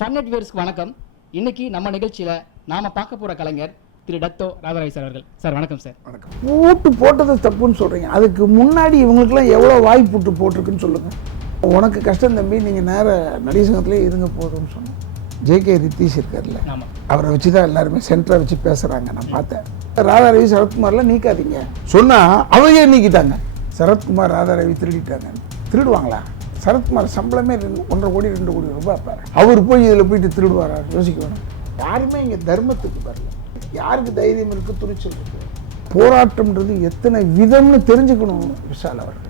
ஃபன்னட் வியூவர்ஸ்க்கு வணக்கம். இன்னைக்கு நம்ம நிகழ்ச்சியில நாம பார்க்க போற கலைஞர் திரு டத்தோ ராதாரவி சார் அவர்கள். சார் வணக்கம் சார். வணக்கம். பூட்டு போட்டது தப்புன்னு சொல்கிறீங்க அதுக்கு முன்னாடி இவங்களுக்குலாம் எவ்வளோ வாய் பூட்டு போட்டிருக்குன்னு சொல்லுங்கள் உனக்கு கஷ்டம் தம்பி நீங்கள் நேர சங்கத்திலே இருங்க போதும்னு சொன்னேன். ஜேகே ரித்தீஷ் இருக்கார்ல அவரை வச்சு தான் எல்லாருமே சென்டரை வச்சு பேசுகிறாங்க நான் பார்த்தேன். ராதாரவி சரத்குமார்லாம் நீக்காதீங்க. சொன்னால் அவையே நீக்கிட்டாங்க? சரத்குமார் ராதாரவி திருடிட்டாங்க. திருடுவாங்களா? சரத்குமார் சம்பளமே ரெண்டு ஒன்றரை கோடி ரெண்டு கோடி ரூபாய் பாரு. அவர் போய் இதில் போயிட்டு திருடுவாரா? யோசிக்க வேணும். யாருமே இங்கே தர்மத்துக்கு வரல. யாருக்கு தைரியம் இருக்கு? துணிச்சல் இருக்கு. போராட்டம்ன்றது எத்தனை விதம்னு தெரிஞ்சுக்கணும் விஷால் அவர்கள்.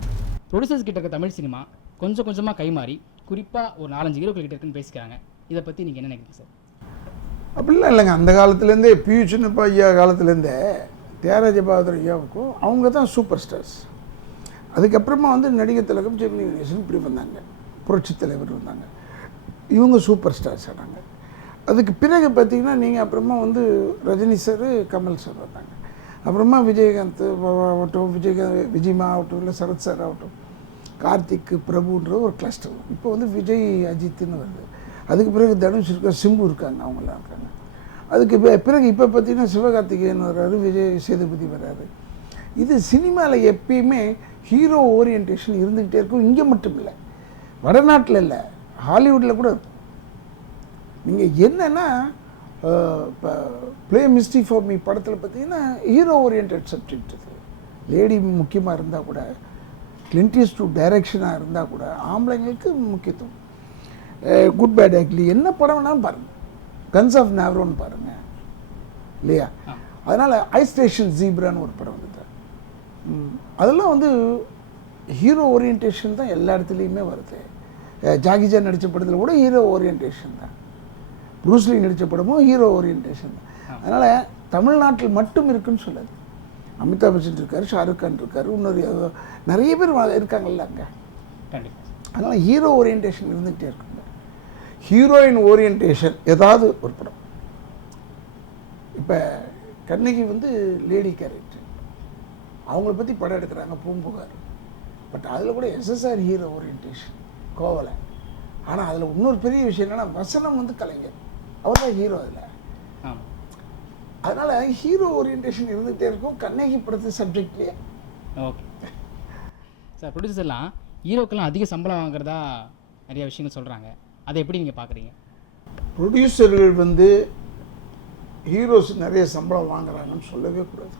ப்ரொடியூசர்ஸ் கிட்ட இருக்க தமிழ் சினிமா கொஞ்சம் கொஞ்சமா கைமாறி குறிப்பா ஒரு நாலஞ்சு ஹீரோக்கள் கிட்ட இருக்குன்னு பேசிக்கிறாங்க. இதை பத்தி நீங்க என்ன நினைக்கிறீங்க சார் அப்படிலாம் இல்லைங்க. அந்த காலத்துலேருந்தே பியூ சின்னப்பா ஐயா காலத்துலேருந்தே தியாகராஜ பகதூர் ஐயாவுக்கும் அவங்க தான் சூப்பர் ஸ்டார்ஸ் அதுக்கப்புறமா வந்து நடிகர் திலகம் ஜெமினி கணேசன் இப்படி வந்தாங்க. புரட்சி தலைவர் வந்தாங்க. இவங்க சூப்பர் ஸ்டார்ஸ் ஆனாங்க. அதுக்கு பிறகு பார்த்தீங்கன்னா நீங்கள் அப்புறமா வந்து ரஜினி சார் கமல் சார் வந்தாங்க. அப்புறமா விஜயகாந்த் ஆகட்டும் விஜயகாந்த் விஜய்மா ஆகட்டும் இல்லை சரத் சார் ஆகட்டும் கார்த்திக் பிரபுன்ற ஒரு கிளஸ்டர் இப்போ வந்து விஜய் அஜித்னு வருது. அதுக்கு பிறகு தனுஷ் இருக்க சிம்பு இருக்காங்க அவங்களாம் இருக்காங்க. அதுக்கு பிறகு இப்போ பார்த்தீங்கன்னா சிவகார்த்திகேயன் வர்றாரு விஜய் சேதுபதி வர்றாரு. இது சினிமாவில் எப்பயுமே ஹீரோ ஓரியன்டேஷன் இருந்துக்கிட்டே இருக்கும். இங்கே மட்டும் இல்லை. வடநாட்டில் இல்லை. ஹாலிவுட்டில் கூட இருக்கும் நீங்கள் என்னன்னா இப்போ ப்ளே மிஸ்டி ஃபார் மீ படத்தில் பார்த்தீங்கன்னா ஹீரோ ஓரியன்ட் சப்ஜெக்ட் இது. லேடி முக்கியமாக இருந்தால் கூட கிளின்டிஸ் டு டைரக்ஷனாக இருந்தால் கூட ஆம்பளைங்களுக்கு முக்கியத்துவம். குட் பேட் ஆக்லி என்ன படம் வேணாலும் பாருங்கள் கன்ஸ் ஆஃப் நேவ்ரோன்னு பாருங்கள் இல்லையா? அதனால் ஐ ஸ்டேஷன் ஜீப்ரான்னு ஒரு படம் வந்தது. அதெல்லாம் வந்து ஹீரோ ஓரியன்டேஷன் தான் எல்லா இடத்துலையுமே வருது. அஹ் ஜாகிஜான் நடித்த படத்தில் கூட ஹீரோ ஓரியன்டேஷன் தான். ப்ரூஸ்லி நடித்த படமும் ஹீரோ ஓரியன்டேஷன் தான். அதனால் தமிழ்நாட்டில் மட்டும் இருக்குன்னு சொல்லாது. அமிதாப் பச்சன் இருக்கார் ஷாருக் கான் இருக்கார் இன்னொரு நிறைய பேர் இருக்காங்கல்ல அங்கே. அதனால் ஹீரோ ஓரியன்டேஷன் இருந்துகிட்டே இருக்குங்க. ஹீரோயின் ஓரியன்டேஷன் ஏதாவது ஒரு படம். இப்போ கண்ணகி வந்து லேடி கேரக்டர் அவங்கள பற்றி படம் எடுக்கிறாங்க பூம்புகார். பட் அதில் கூட எஸ்எஸ்ஆர் ஹீரோ ஓரியன்டேஷன் கோவலை. ஆனால் அதில் இன்னொரு பெரிய விஷயம் என்னன்னா வசனம் வந்து கலைஞர். அவர் தான் ஹீரோ அதில். அதனால் ஹீரோ ஓரியன்டேஷன் இருந்துகிட்டே இருக்கும். கண்ணகி படத்து சப்ஜெக்ட்லேயே ஓகே. சார் ப்ரொடியூசர்லாம் ஹீரோக்கெல்லாம் அதிக சம்பளம் வாங்குறதா நிறைய விஷயங்கள் சொல்றாங்க. அதை எப்படி நீங்க பாக்குறீங்க? ப்ரொடியூசர்கள் வந்து ஹீரோஸ் நிறைய சம்பளம் வாங்குறாங்கன்னு சொல்லவே கூடாது.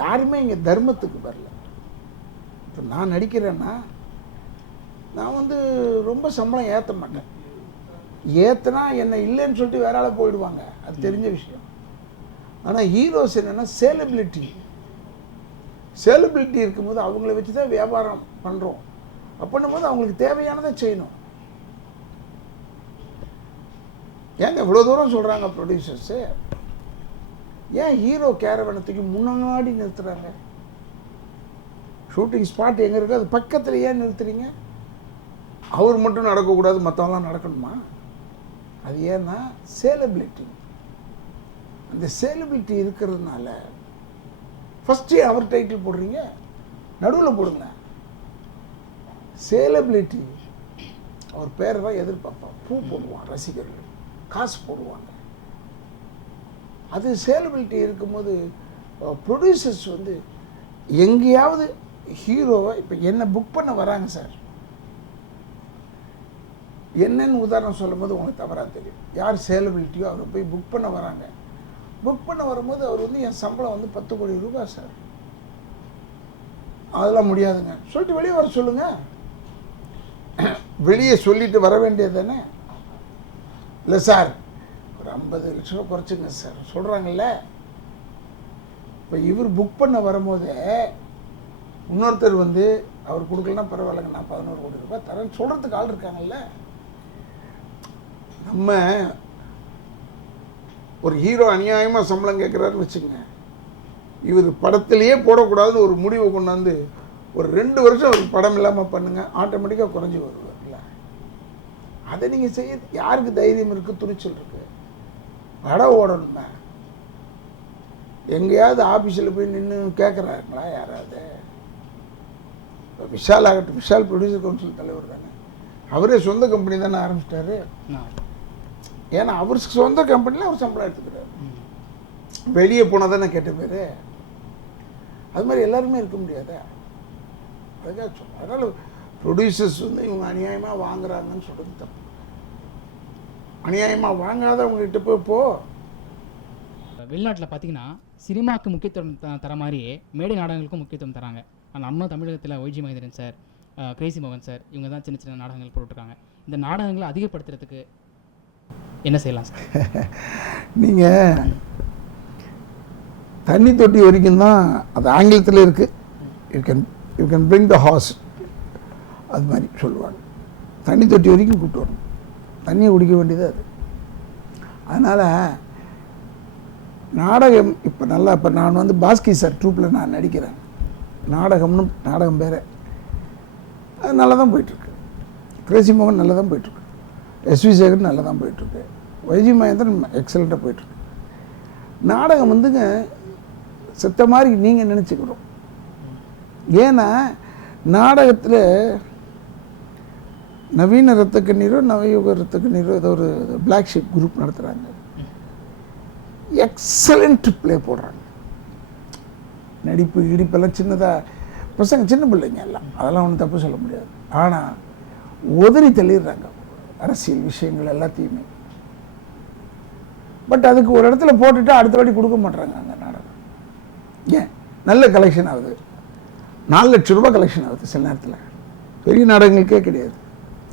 யாருமே இங்கே தர்மத்துக்கு வரல. இப்போ நான் நடிக்கிறேன்னா நான் வந்து ரொம்ப சம்பளம் ஏற்ற மாட்டேன். ஏற்றுனா என்னை இல்லைன்னு சொல்லிட்டு வேற ஆள போயிடுவாங்க. அது தெரிஞ்ச விஷயம். ஆனால் ஹீரோஸ் என்னென்னா சேலபிலிட்டி சேலபிலிட்டி இருக்கும்போது அவங்கள வச்சு தான் வியாபாரம் பண்ணுறோம் அப்படின்னும் போது அவங்களுக்கு தேவையானதை செய்யணும். ஏங்க இவ்வளோ தூரம் சொல்கிறாங்க ப்ரொடியூசர்ஸு ஏன் ஹீரோ கேரவனத்துக்கு முன்னாடி நிறுத்துகிறாங்க ஷூட்டிங் ஸ்பாட் எங்கே இருக்கோ? அது பக்கத்தில் ஏன் நிறுத்துறீங்க? அவர் மட்டும் நடக்கக்கூடாது மற்றவங்களாம் நடக்கணுமா? அது ஏன்னா சேலபிலிட்டி அந்த சேலபிலிட்டி இருக்கிறதுனால ஃபஸ்ட்டு அவர் டைட்டில் போடுறீங்க நடுவில் போடுங்க. சேலபிலிட்டி அவர் பேரை தான் எதிர்பார்ப்பான் பூ போடுவான் ரசிகர்கள். காசு போடுவாங்க. அது சேலபிலிட்டி இருக்கும்போது ப்ரொடியூசர்ஸ் வந்து எங்கேயாவது ஹீரோவை இப்போ என்ன புக் பண்ண வராங்க சார் என்னன்னு உதாரணம் சொல்லும்போது உங்களுக்கு தவறாக தெரியும். யார் சேலபிலிட்டியோ அவரை போய் புக் பண்ண வராங்க. புக் பண்ண வரும்போது அவர் வந்து என் சம்பளம் வந்து பத்து கோடி ரூபாய் சார் அதெல்லாம் முடியாதுங்க. சொல்லிட்டு வெளியே வர சொல்லுங்கள் வெளியே சொல்லிட்டு வர வேண்டியது தானே? இல்லை சார் ஐம்பது லட்ச ரூபா குறைச்சுங்க சார். சொல்கிறாங்கல்ல இப்போ இவர் புக் பண்ண வரும்போது இன்னொருத்தர் வந்து அவர் கொடுக்கலன்னா பரவாயில்லைங்க நான் பதினோரு கோடி ரூபாய் தரேன்னு சொல்கிறதுக்கு ஆள் இருக்காங்கல்ல? நம்ம ஒரு ஹீரோ அநியாயமாக சம்பளம் கேட்குறாருன்னு வச்சுங்க இவர் படத்திலேயே போடக்கூடாதுன்னு ஒரு முடிவை கொண்டாந்து ஒரு ரெண்டு வருஷம் ஒரு படம் இல்லாமல் பண்ணுங்கள் ஆட்டோமேட்டிக்காக குறைஞ்சி வருவார்ல. அதை நீங்கள் செய்ய யாருக்கு தைரியம் இருக்குது துணிச்சல் இருக்குது படம் ஓடணுமே. எங்கேயாவது ஆஃபீஸில் போய் நின்று கேட்குறாங்களா யாராவது? இப்போ விஷால் ஆகட்டும் விஷால் ப்ரொடியூசர் கவுன்சில் தலைவர் தானே. அவரே சொந்த கம்பெனி தானே ஆரம்பிச்சிட்டாரு. ஏன்னா அவருக்கு சொந்த கம்பெனியில் அவர் சம்பளம் எடுத்துக்கிறார். வெளியே போனால் தானே கேட்ட பேர். அது மாதிரி எல்லாருமே இருக்க முடியாதா? அதுக்காக சொல்ல அதனால் ப்ரொடியூசர்ஸ் வந்து இவங்க அநியாயமாக வாங்குறாங்கன்னு சொல்கிறது தப்பு. அநியாயமாக வாங்காதவங்ககிட்ட போய் போ. வெளிநாட்டில் பார்த்தீங்கன்னா சினிமாவுக்கு முக்கியத்துவம் தர மாதிரியே மேடை நாடகங்களுக்கும் முக்கியத்துவம் தராங்க. ஆனால் நம்ம தமிழகத்தில் Y G Mahendran sir crazy மோகன் சார் இவங்க தான் சின்ன சின்ன நாடகங்கள் போட்டுருக்காங்க இந்த நாடகங்களை அதிகப்படுத்துறதுக்கு என்ன செய்யலாம் சார்? நீங்கள் தண்ணி தொட்டி வரைக்கும் தான் அது ஆங்கிலத்தில் இருக்குது you can you can bring the horse அது மாதிரி சொல்லுவாங்க. தண்ணி தொட்டி வரைக்கும் கூப்பிட்டு வரணும். தண்ணியை குடிக்க வேண்டியது அது. அதனால் நாடகம் இப்போ நல்லா இப்போ நான் வந்து பாஸ்கி சார் ட்ரூப்பில் நான் நடிக்கிறேன். நாடகம்னு நாடகம் பேர். அது நல்லா தான் போயிட்டுருக்கு. கிரேசி மோகன் நல்லா தான் போயிட்டுருக்கு எஸ்வி சேகர் நல்லா தான் போயிட்டுருக்கு வைஜி மகேந்திரன் எக்ஸலண்ட்டாக போயிட்டுருக்கு. நாடகம் வந்துங்க செத்த மாதிரி நீங்கள் நினச்சிக்கிறோம் ஏன்னா நாடகத்தில் நவீன ரத்த கண்ணீரோ நவயுக ரத்த கண்ணீரோ ஏதோ ஒரு பிளாக் ஷீப் குரூப் நடத்துகிறாங்க எக்ஸலண்ட் ப்ளே போடுறாங்க. நடிப்பு இடிப்பெல்லாம் சின்னதாக பசங்க சின்ன பிள்ளைங்க எல்லாம். அதெல்லாம் ஒன்றும் தப்பு சொல்ல முடியாது. ஆனால் உதறி தள்ளிடுறாங்க. அரசியல் விஷயங்கள் எல்லாத்தையுமே. பட் அதுக்கு ஒரு இடத்துல போட்டுட்டு அடுத்த வாட்டி கொடுக்க மாட்றாங்க அந்த நாடகம். ஏன்? நல்ல கலெக்ஷன் ஆகுது. நாலு லட்ச ரூபாய் கலெக்ஷன் ஆகுது சில நேரத்தில். பெரிய நாடகங்களுக்கே கிடையாது.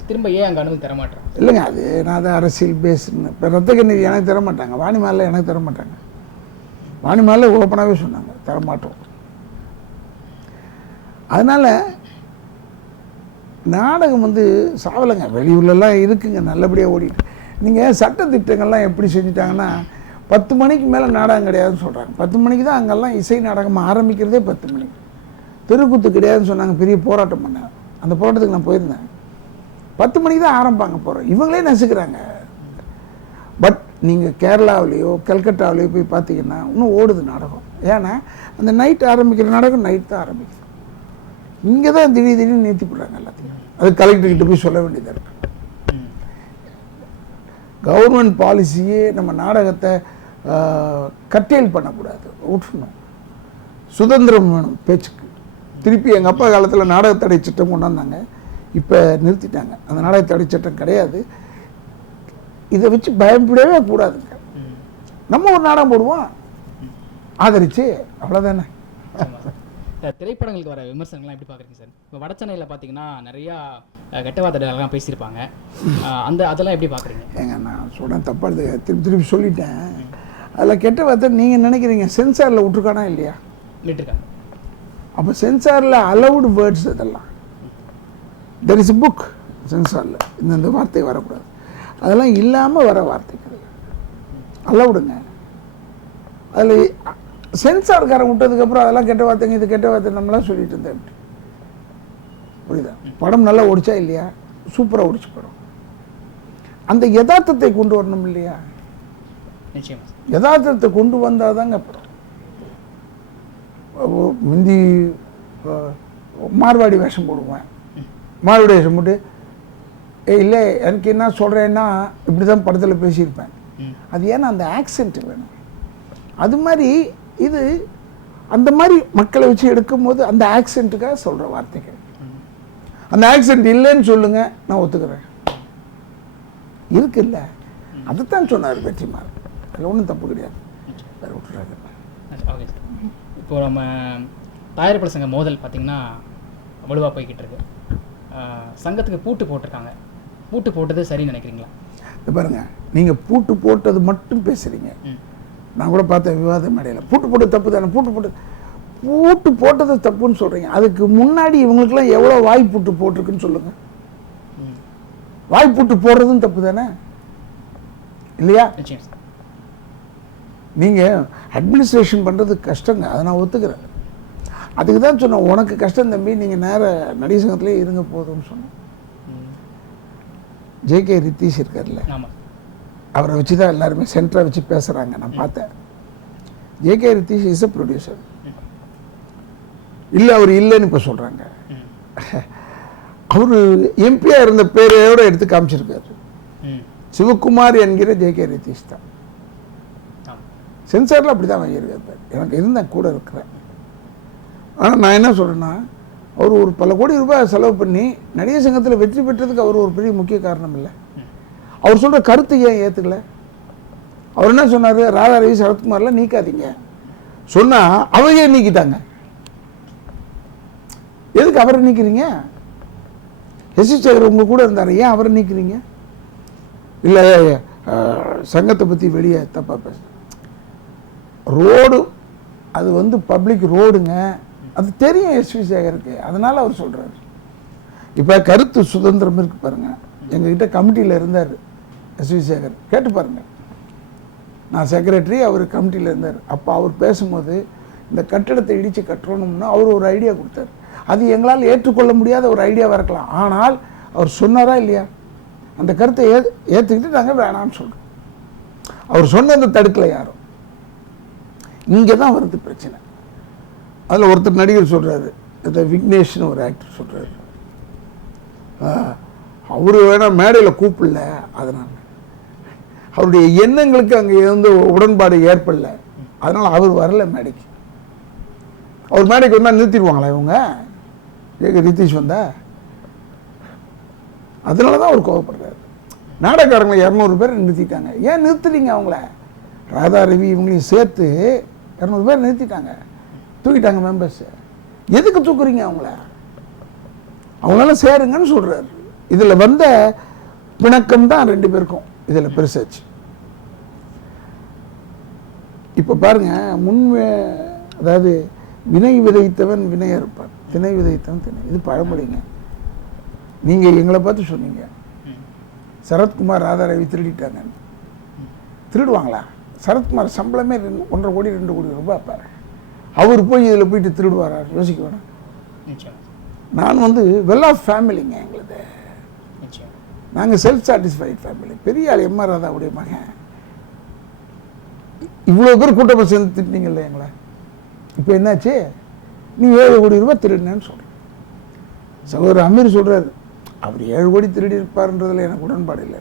திரும்ப ஏன் அங்கே அனுமதி தரமாட்டேன் இல்லைங்க அது நான் தான் அரசியல் பேசுன்னு. இப்போ ரத்தக்கண்ணீர் எனக்கு தர மாட்டாங்க வாணிமாலில் எனக்கு தர மாட்டாங்க வாணிமாலில் ஓப்பனாகவே சொன்னாங்க தரமாட்டோம். அதனால் நாடகம் வந்து சாவலைங்க. வெளியூர்லலாம் இருக்குங்க நல்லபடியாக ஓடிட்டு. நீங்கள் சட்ட திட்டங்கள்லாம் எப்படி செஞ்சுட்டாங்கன்னா பத்து மணிக்கு மேலே நாடகம் கிடையாதுன்னு சொல்கிறாங்க பத்து மணிக்கு தான் அங்கெல்லாம் இசை நாடகம் ஆரம்பிக்கிறதே பத்து மணிக்கு. தெருக்கூத்து கிடையாதுன்னு சொன்னாங்க பெரிய போராட்டம் பண்ணேன் அந்த போராட்டத்துக்கு நான் போயிருந்தேன். பத்து மணிக்கு தான் ஆரம்பிப்பாங்க போகிறோம் இவங்களே நசுக்கிறாங்க. பட் நீங்கள் கேரளாவிலேயோ கல்கட்டாவிலேயோ போய் பார்த்தீங்கன்னா இன்னும் ஓடுது நாடகம். ஏன்னா அந்த நைட் ஆரம்பிக்கிற நாடகம் நைட் தான் ஆரம்பிக்குது. இங்கே தான் திடீர் திடீர்னு நிறுத்தி போடுறாங்க எல்லாத்தையும். அது கலெக்டர்கிட்ட போய் சொல்ல வேண்டியதாக இருக்கு. கவர்மெண்ட் பாலிசியே நம்ம நாடகத்தை கட்டேல் பண்ணக்கூடாது. விட்டுணும் சுதந்திரம் வேணும் பேச்சுக்கு. திருப்பி எங்கள் அப்பா காலத்தில் நாடக தடை சட்டம் கொண்டாந்தாங்க இப்போ நிறுத்திட்டாங்க. அந்த நாடக தடை சட்டம் கிடையாது. இதை வச்சு பயப்படவே கூடாதுங்க. நம்ம ஒரு நாடகம் போடுவோம். ஆதரிச்சு அவ்வளோதானே திரைப்படங்களுக்கு வர விமர்சனங்கள்லாம் எப்படி பார்க்குறீங்க சார்? இப்போ வடச்சென்னையில் பார்த்தீங்கன்னா நிறையா அஹ், கெட்ட வார்த்தைகள்லாம் பேசியிருப்பாங்க. அந்த அதெல்லாம் எப்படி பார்க்குறீங்க? ஏங்க நான் சொல்கிறேன் தப்பாக திருப்பி திருப்பி சொல்லிட்டேன். அதில் கெட்ட வார்த்தை நீங்கள் நினைக்கிறீங்க? சென்சாரில் விட்ருக்கானா இல்லையா? விட்டுருக்காங்க. அப்போ சென்சாரில் அலவுடு வேர்ட்ஸ் இதெல்லாம். தெர் இஸ் புக் சென்சாரில் இந்தந்த வார்த்தை வரக்கூடாது. அதெல்லாம் இல்லாமல் வர வார்த்தைகள். அலவுடுங்க அதில் சென்சார்காரன் விட்டதுக்கப்புறம் அதெல்லாம் கெட்ட வார்த்தைங்க இது கெட்ட வார்த்தை நம்மளாம் சொல்லிட்டு இருந்தேன். புரியுதா? படம் நல்லா ஓடிச்சா இல்லையா? சூப்பராக ஓடிச்சு படம். அந்த யதார்த்தத்தை கொண்டு வரணும் இல்லையா? யதார்த்தத்தை கொண்டு வந்தால் தாங்க ஓ, முந்தி மார்வாடி வேஷம் போடுவேன். வேஷம் போட்டு ஏ இல்லை எனக்கு என்ன சொல்கிறேன்னா இப்படி தான் படத்தில் பேசியிருப்பேன். அது ஏன்னா அந்த ஆக்சென்ட் வேணும். அது மாதிரி இது அந்த மாதிரி மக்களை வச்சு எடுக்கும்போது அந்த ஆக்சென்ட்டுக்காக சொல்கிற வார்த்தைகள். அந்த ஆக்சென்ட் இல்லைன்னு சொல்லுங்க நான் ஒத்துக்கிறேன். இருக்குல்ல? அதைத்தான் சொன்னார் வெற்றிமாறன். அதில் ஒன்றும் தப்பு கிடையாது. வேறு விட்டுறாங்க ஓகே சார். இப்போ நம்ம தயாரிப்பாளர் சங்க மோதல் பார்த்தீங்கன்னா வலுவாக போய்கிட்டு இருக்கு. சங்கத்துக்கு பூட்டு போட்டிருக்காங்க. பூட்டு போட்டது சரின்னு நினைக்கிறீங்களா? பாருங்க நீங்கள் பூட்டு போட்டது மட்டும் பேசுகிறீங்க ம். நான் கூட பார்த்தேன் விவாத மேடையில். பூட்டு போட்டது தப்பு தானே? பூட்டு போட்டு பூட்டு போட்டது தப்புன்னு சொல்கிறீங்க அதுக்கு முன்னாடி இவங்களுக்கெல்லாம் எவ்வளோ வாய் பூட்டு போட்டிருக்குன்னு சொல்லுங்கள் ம். வாய் பூட்டு போடுறதும் தப்பு தானே? இல்லையா? நீங்கள் அட்மினிஸ்ட்ரேஷன் பண்ணுறது கஷ்டங்க. அதை நான் ஒத்துக்கிறேன். அதுக்கு தான் சொன்னேன் உனக்கு கஷ்டம் தம்பி நீங்கள் நேர நடிகர் சங்கத்திலே இருங்க போதும்னு சொன்னேன் ஜேகே ரித்தீஷ் இருக்கார்ல அவரை வச்சு தான் எல்லாருமே சென்டராக வச்சு பேசுகிறாங்க நான் பார்த்தேன். J K Ritheesh is a producer இல்லை அவர் இல்லைன்னு இப்போ சொல்கிறாங்க அவர் எம்பியாக இருந்த பேரையோட எடுத்து காமிச்சிருக்காரு. சிவகுமார் என்கிற ஜே கே நிதிஷ் தான். சென்சாரில் அப்படி தான் வாங்கியிருக்காரு. எனக்கு இருந்தேன் கூட இருக்கிறேன். ஆனால் நான் என்ன சொல்கிறேன்னா அவர் ஒரு பல கோடி ரூபாய் செலவு பண்ணி நடிகர் சங்கத்தில் வெற்றி பெற்றதுக்கு அவர் ஒரு பெரிய முக்கிய காரணம் இல்லை. அவர் சொல்கிற கருத்தை ஏன் ஏற்றுக்கல அவர் என்ன சொன்னார்? ராதா ரவி சரத்குமார்லாம் நீக்காதீங்க. சொன்னால் அவங்க ஏன் நீக்கிட்டாங்க? எதுக்கு அவரை நீக்கிறீங்க? எஸ் சேகர் உங்க கூட இருந்தார் ஏன் அவரை நீக்கிறீங்க? இல்லை சங்கத்தை பற்றி வெளியே தப்பாக பேச ரோடு அது வந்து பப்ளிக் ரோடுங்க. அது தெரியும் எஸ்வி சேகருக்கு. அதனால அவர் சொல்கிறார் இப்போ கருத்து சுதந்திரம் இருக்கு பாருங்கள் எங்ககிட்ட கமிட்டியில் இருந்தார் எஸ்வி சேகர். கேட்டு பாருங்கள் நான் செக்ரட்டரி அவர் கமிட்டியில் இருந்தார். அப்போ அவர் பேசும்போது இந்த கட்டிடத்தை இடித்து கட்டணும்னா அவர் ஒரு ஐடியா கொடுத்தார். அது எங்களால் ஏற்றுக்கொள்ள முடியாத ஒரு ஐடியாவாக இருக்கலாம். ஆனால் அவர் சொன்னாரா இல்லையா? அந்த கருத்தை ஏ ஏற்றுக்கிட்டு நாங்கள் வேணாம்னு சொல்கிறோம் அவர் சொன்னதை தடுக்கலை யாரும். இங்கே தான் வருது பிரச்சனை. அதில் ஒருத்தர் நடிகர் சொல்கிறாரு இந்த விக்னேஷ்னு ஒரு ஆக்டர் சொல்கிறாரு அவர் வேணால் மேடையில் கூப்பிடல அதனால். அவருடைய எண்ணங்களுக்கு அங்கே வந்து உடன்பாடு ஏற்படல. அதனால் அவர் வரல மேடைக்கு. அவர் மேடைக்கு வந்தால் நிறுத்திடுவாங்களா இவங்க? ஏக நிதிஷ் வந்தா? அதனால தான் அவர் கோவப்படுறாரு. நாடகக்காரங்களை இரநூறு பேர் நிறுத்திட்டாங்க. ஏன் நிறுத்துறீங்க அவங்கள? ராதா ரவி இவங்களையும் சேர்த்து இரநூறு பேர் நிறுத்திட்டாங்க. தூக்கிட்டாங்க மெம்பர்ஸ் எதுக்கு தூக்குறீங்க அவங்கள? அவங்களால சேருங்கன்னு சொல்றாரு. இதில் வந்த பிணக்கம் தான் ரெண்டு பேருக்கும். இதில் பெருசாச்சு. இப்போ பாருங்க முன் அதாவது வினை விதைத்தவன் வினை இருப்பான். திணை விதைத்தவன் திணை. இது பழமொழிங்க. நீங்கள் எங்களை பார்த்து சொன்னீங்க. சரத்குமார் ராதா ரவி திருடிட்டாங்க திருடுவாங்களா? சரத்குமார் சம்பளமே ரெண்டு ஒன்றரை கோடி ரெண்டு கோடி ரூபாய் பாரு அவர் போய் இதில் போயிட்டு திருடுவாரா யோசிக்க வேணாம். நான் வந்து வெல் ஆஃப் ஃபேமிலிங்க எங்களுது நாங்கள் செல்ஃப் சாட்டிஸ்ஃபைட் ஃபேமிலி பெரிய ஆள் எம்ஆர் ராதாவுடைய மகன். இவ்வளோ பேர் கூட்டமாக சேர்ந்து திட்டினீங்கல்ல எங்களை. இப்போ என்னாச்சு? நீ ஏழு கோடி ரூபாய் திருடினேன்னு சொல்கிறேன் சகோதரர் அமீர் சொல்கிறாரு அவர் ஏழு கோடி திருடி இருப்பாருன்றதுல எனக்கு உடன்பாடு இல்லை.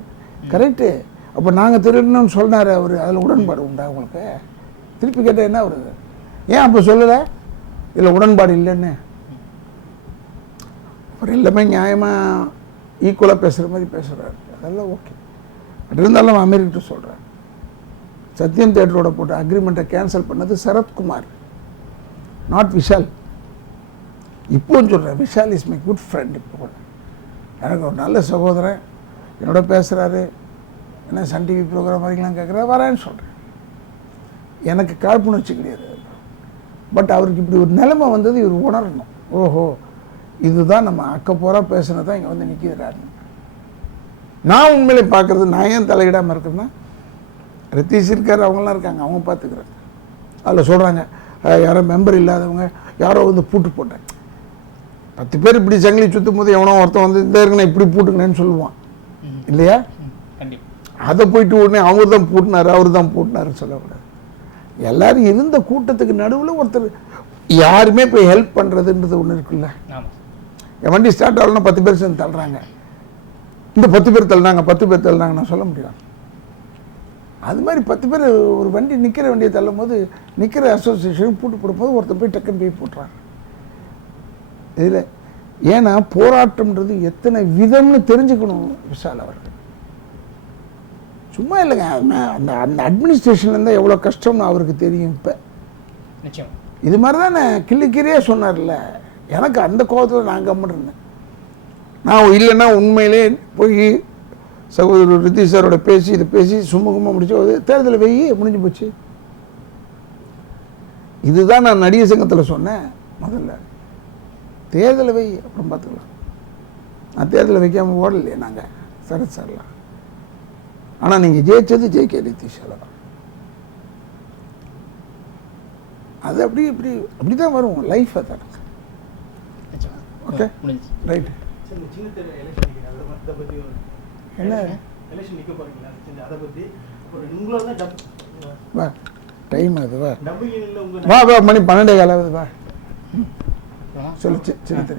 கரெக்டு அப்போ நாங்கள் திருடணும்னு சொன்னார் அவர் அதில் உடன்பாடு உண்டா உங்களுக்கு? திருப்பி கேட்டால் என்ன வருது ஏன் அப்போ சொல்லலை? இதில் உடன்பாடு இல்லைன்னு. அவர் எல்லாமே நியாயமாக ஈக்குவலாக பேசுகிற மாதிரி பேசுகிறாரு அதெல்லாம் ஓகே பட் இருந்தாலும் அமெரிக்கிட்ட சொல்கிறேன் சத்யம் தேட்டரோட போட்ட அக்ரிமெண்ட்டை கேன்சல் பண்ணது சரத்குமார். நாட் விஷால் இப்போவும் சொல்கிறேன் Vishal is my good friend இப்போ கூட. எனக்கு ஒரு நல்ல சகோதரன். என்னோட பேசுகிறாரு என்ன சன் டிவி ப்ரோக்ராம் வரீங்களான்னு கேட்குறா வரேன்னு சொல்கிறேன் எனக்கு காழ்ப்புணர்ச்சி கிடையாது. பட் அவருக்கு இப்படி ஒரு நிலைமை வந்தது இவர் உணரணும். ஓஹோ. இதுதான் நம்ம அக்கப்போரா பேசுனது தான் இங்கே வந்து நிற்கிறாருன்னு நான் உண்மையிலே பார்க்குறது நான் ஏன் தலையிடாமல் இருக்கிறேன்னா ரித்தீஷ் இருக்கார் அவங்களாம் இருக்காங்க அவங்க பார்த்துக்கிறாங்க. அதில் சொல்கிறாங்க யாரோ மெம்பர் இல்லாதவங்க யாரோ வந்து பூட்டு போட்டேன் பத்து பேர் இப்படி சங்கிலி சுற்றும் போது எவனோ ஒருத்தன் வந்து இந்த இருக்குன்னு இப்படி பூட்டுங்கன்னு சொல்லுவான். இல்லையா? அதை போயிட்டு உடனே அவர் தான் பூட்டினாரு அவர் தான் பூட்டினாருன்னு சொல்லக்கூடாது. எல்லாரும் இருந்த கூட்டத்துக்கு நடுவில் ஒருத்தர் யாருமே போய் ஹெல்ப் பண்ணுறதுன்றது ஒன்று இருக்குல்ல? என் வண்டி ஸ்டார்ட் ஆகலன்னா பத்து பேர் சேர்ந்து தள்ளுறாங்க. இந்த பத்து பேர் தள்ளினாங்க பத்து பேர் தள்ளினாங்க நான் சொல்ல முடியும். அது மாதிரி பத்து பேர் ஒரு வண்டி நிற்கிற வண்டியை தள்ளும் போது நிற்கிற அசோசியேஷன் பூட்டு போடும்போது ஒருத்தர் போய் டக்குன்னு போய் போட்டுறாங்க இதில் ஏன்னா போராட்டம்ன்றது எத்தனை விதம்னு தெரிஞ்சுக்கணும் விஷால் அவர்கள். சும்மா இல்லைங்க. அந்த- அந்த அந்த அட்மினிஸ்ட்ரேஷன்ல இருந்தால் எவ்வளோ கஷ்டம்னு அவருக்கு தெரியும் இப்போ. நிச்சயம். இது மாதிரி தானே கிள்ளிக்கிறியே சொன்னார்ல. எனக்கு அந்த கோபத்தில் நான் கம்முன்னு இருந்தேன் நான் இல்லைன்னா உண்மையிலே போய் சகோதரர் ரித்திஷ் சாரோட பேசி இதை பேசி சுமூகமாக முடிச்சு தேர்தலை வெயி முடிஞ்சு போச்சு. இதுதான் நான் நடிகர் சங்கத்தில் சொன்னேன் முதல்ல. தேர்தலை வை அப்புறம் பார்த்துக்கலாம். நான் தேர்தலை வைக்காமல் ஓடலையே நாங்கள் சரத் சார்லாம். ஆனால் நீங்கள் ஜெயிச்சது ஜெயிக்க ரித்திஷால தான் அது அப்படி இப்படி அப்படி தான் வரும் லைஃப் அதான். ஓகே ரைட் என்ன? வா டைம் அது வா. வா வா மணி பன்னெண்டே காலாவது வா. சொல்லு சின்ன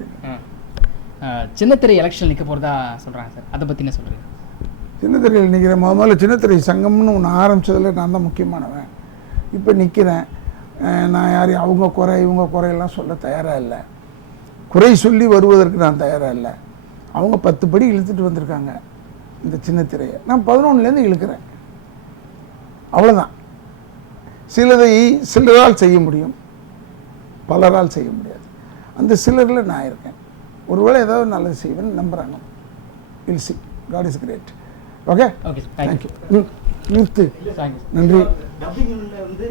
சின்னத்திரை எலெக்ஷன் நிற்க போகிறதா சொல்கிறாங்க சார். அதை பற்றி என்ன சொல்கிறீங்க சின்னத்திரையில் நிற்கிறேன் முத முதல்ல சின்னத்திரை சங்கம்னு ஒன்று ஆரம்பித்ததில் நான் தான் முக்கியமானவன். இப்போ நிற்கிறேன் நான் யாரையும் அவங்க குறை இவங்க குறையெல்லாம் சொல்ல தயாராக இல்லை. குறை சொல்லி வருவதற்கு நான் தயாராக இல்லை. அவங்க பத்து படி இழுத்துட்டு வந்திருக்காங்க இந்த சின்னத்திரையை. நான் பதினொன்றுலேருந்து இழுக்கிறேன். அவ்வளோதான் சிலதை சிலரால் செய்ய முடியும். பலரால் செய்ய முடியாது. அந்த சிலரில் நான் இருக்கேன். ஒருவேளை ஏதாவது நல்லது செய்வேன்னு நம்புகிறாங்க இல்சி see God is great okay okay thank you நிறுத்து நன்றி. டப்பிங்ல வந்து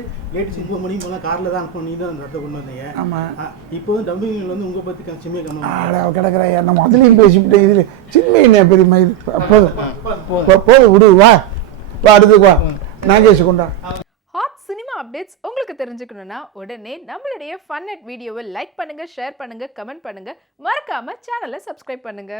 ஒன்பது மணிக்கு போனால் காரில் தான் அனுப்பணும். நீ தான் அந்த இடத்த கொண்டு வந்தீங்க. ஆமாம் ஆ, இப்போ வந்து உங்களை பற்றி சிம்மியை கம்மி ஆட கிடக்குறையா நம்ம அதுலேயும் பேசிவிட்டு இதில் சின்ன என்ன பெரியம்மா இது? போதும். போ- போதும் விடு வா. வா வா. நாகேஷ் கொண்டா. ஹாட் சினிமா அப்டேட்ஸ் உங்களுக்கு தெரிஞ்சுக்கணும்னா உடனே நம்மளுடைய ஃபன் அட் வீடியோவை லைக் பண்ணுங்க ஷேர் பண்ணுங்க கமெண்ட் பண்ணுங்க. மறக்காம சேனலை சப்ஸ்கிரைப் பண்ணுங்க.